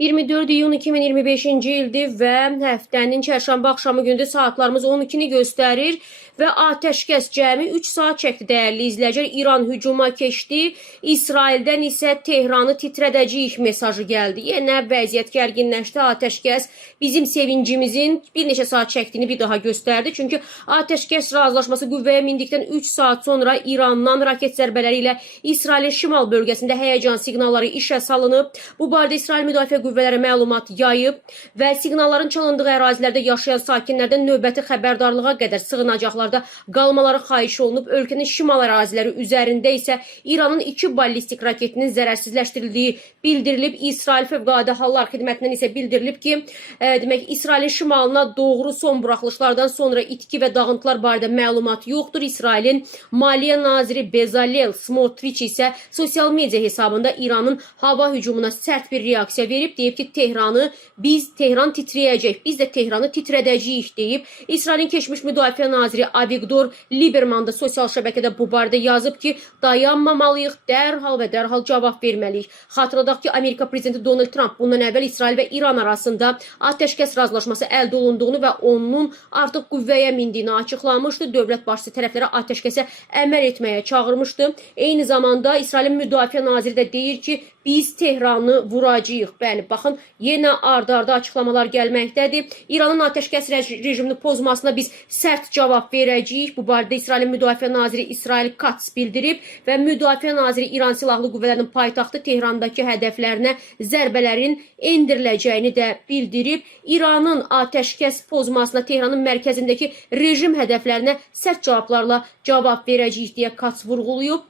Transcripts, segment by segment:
24 iyun 2025-ci ildir və həftənin çərşənbə axşamı gündür saatlarımız 12-ni göstərir və atəşkəs cəmi 3 saat çəkdi dəyərli izləyicilər. İran hücuma keçdi, İsraildən isə Tehranı titrədəcəyik mesajı gəldi. Yenə vəziyyət gərginləşdi, atəşkəs bizim sevincimizin bir neçə saat çəkdiyini bir daha göstərdi. Çünki atəşkəs razılaşması qüvvəyə mindikdən 3 saat sonra İrandan raket zərbələri ilə İsrailin şimal bölgəsində həyəcan siqnalları işə salınıb. Bu barədə İsrail Müdafiə Qüvvələri məlumat yayıb və siqnalların çalındığı ərazilərdə yaşayan sakinlərdən növbəti xəbərdarlığa qədər sığınacaqlarda qalmaları xahiş olunub. Ölkənin şimal əraziləri üzərində isə İranın 2 ballistik raketinin zərərsizləşdirildiyi bildirilib. İsrail Fövqəladə Hallar Xidmətindən isə bildirilib ki, demək İsrailin şimalına doğru son buraxılışlardan sonra itki və dağıntılar barədə məlumat yoxdur. İsrailin Maliyyə naziri Bezalel Smotrich isə sosial media hesabında İranın hava hücumuna sərt bir reaksiya verib. Deyib ki, Tehran titrəyəcək, biz də Tehranı titrədəcəyik deyib. İsrailin keçmiş müdafiə naziri Avigdor Liberman da sosial şəbəkədə bu barədə yazıb ki, dayanmamalıyıq, dərhal cavab verməliyik. Xatırladaq ki, Amerika prezidenti Donald Trump bundan əvvəl İsrail və İran arasında atəşkəs razılaşması əldə olunduğunu və onun artıq qüvvəyə mindiyini açıqlamışdı. Dövlət başçısı tərəflərə atəşkəsə əməl etməyə çağırmışdı. Eyni zamanda İsrailin müdafiə naziri də deyir ki, biz Tehranı vuracağıq. Bəli, baxın, yenə arda-arda açıqlamalar gəlməkdədir. İranın atəşkəs rejimini pozmasına biz sərt cavab verəcəyik. Bu barədə İsrailin müdafiə naziri İsrail Katz bildirib və müdafiə naziri İran Silahlı Qüvvələrinin paytaxtı Tehrandakı hədəflərinə zərbələrin endiriləcəyini də bildirib. İranın atəşkəs pozmasına Tehranın mərkəzindəki rejim hədəflərinə sərt cavablarla cavab verəcəyik deyə Katz vurğulayıb.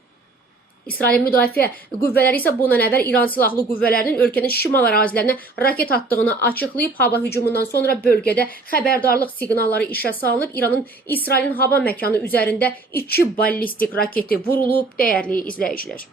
İsrailin müdafiə qüvvələri isə bundan əvvəl İran Silahlı Qüvvələrinin ölkənin şimal ərazilərinə raket attığını açıqlayıb. Hava hücumundan sonra bölgədə xəbərdarlıq siqnalları işə salınıb. İranın İsrailin hava məkanı üzərində 2 ballistik raketi vurulub, dəyərli izləyicilər.